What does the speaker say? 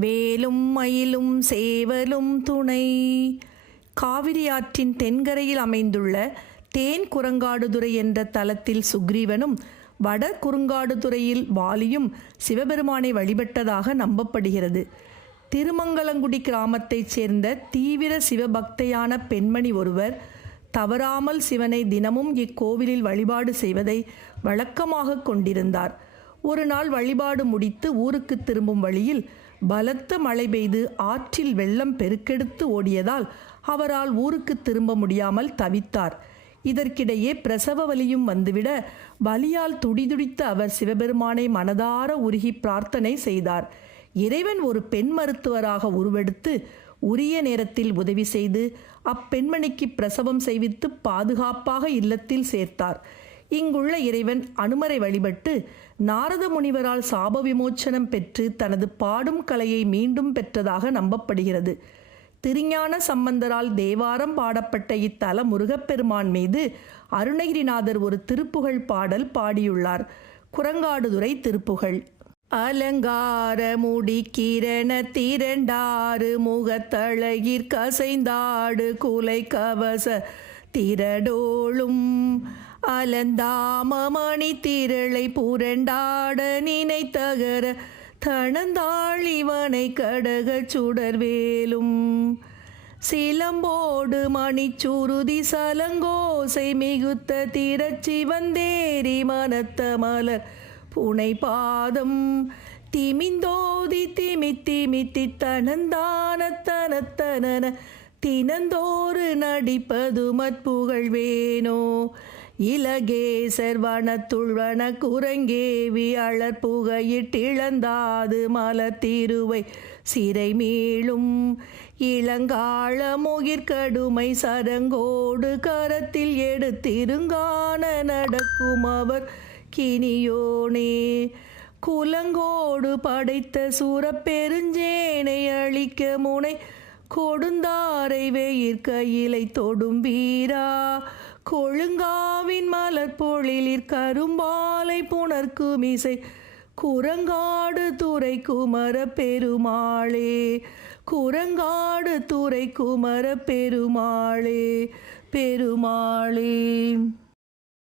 வேலும் மயிலும் சேவலும் துணை. காவிரி ஆற்றின் தென்கரையில் அமைந்துள்ள தேன் குரங்காடுதுறை என்ற தலத்தில் சுக்ரீவனும் வட குறுங்காடுதுறையில் வாலியும் சிவபெருமானை வழிபட்டதாக நம்பப்படுகிறது. திருமங்கலங்குடி கிராமத்தைச் சேர்ந்த தீவிர சிவபக்தையான பெண்மணி ஒருவர் தவறாமல் சிவனை தினமும் இக்கோவிலில் வழிபாடு செய்வதை வழக்கமாக கொண்டிருந்தார். ஒரு நாள் வழிபாடு முடித்து ஊருக்கு திரும்பும் வழியில் பலத்த மழை பெய்து ஆற்றில் வெள்ளம் பெருக்கெடுத்து ஓடியதால் அவரால் ஊருக்கு திரும்ப முடியாமல் தவித்தார். இதற்கிடையே பிரசவ வலியும் வந்துவிட வலியால் துடிதுடித்த அவர் சிவபெருமானை மனதார உருகி பிரார்த்தனை செய்தார். இறைவன் ஒரு பெண் மருத்துவராக உருவெடுத்து உரிய நேரத்தில் உதவி செய்து அப்பெண்மணிக்கு பிரசவம் செய்வித்து பாதுகாப்பாக இல்லத்தில் சேர்த்தார். இங்குள்ள இறைவன் அனுமரை வழிபட்டு நாரத முனிவரால் சாப விமோச்சனம் பெற்று தனது பாடும் கலையை மீண்டும் பெற்றதாக நம்பப்படுகிறது. திருஞான சம்பந்தரால் தேவாரம் பாடப்பட்ட இத்தல முருகப்பெருமான் மீது அருணகிரிநாதர் ஒரு திருப்புகழ் பாடல் பாடியுள்ளார். குரங்காடுதுறை திருப்புகழ். அலங்கார முடி கிரண திரண்டாறு முகத்தழகிற் கசைந்தாடு குலை கவச திரடோளும் அலந்தாமணி திரளை புரண்டாட நினைத்தகர இவனை கடக சுடர்வேலும். சிலம்போடு மணிச்சுருதி சலங்கோசை மிகுத்த திரச்சி வந்தேரி மனத்த மலர் புனை பாதம் திமிந்தோதி திமி திமித்தி தனந்தான தனத்தனன தினந்தோறு நடிப்பது மற்புகழ் வேணோ இலகேசர் வனத்துள்வன குரங்கேவி அழற் புகையிட்டிழந்தாது மலத்திருவை சிறை மீளும். இளங்காள முகிற்கடுமை சரங்கோடு கரத்தில் எடுத்திருங்கான நடக்கும் அவர் கினியோனே. குலங்கோடு படைத்த சூரப்பெருஞ்சேனை அழிக்க முனை கொடுந்தாரை வெயிற்கையிலை தொடும் வீரா. கொழுங்காவின் மலர் பொழிலிற் கரும்பாலை புணர்க்குமிசை குரங்காடு துறை குமர பெருமாளே குரங்காடு துறை குமர பெருமாளே பெருமாளே.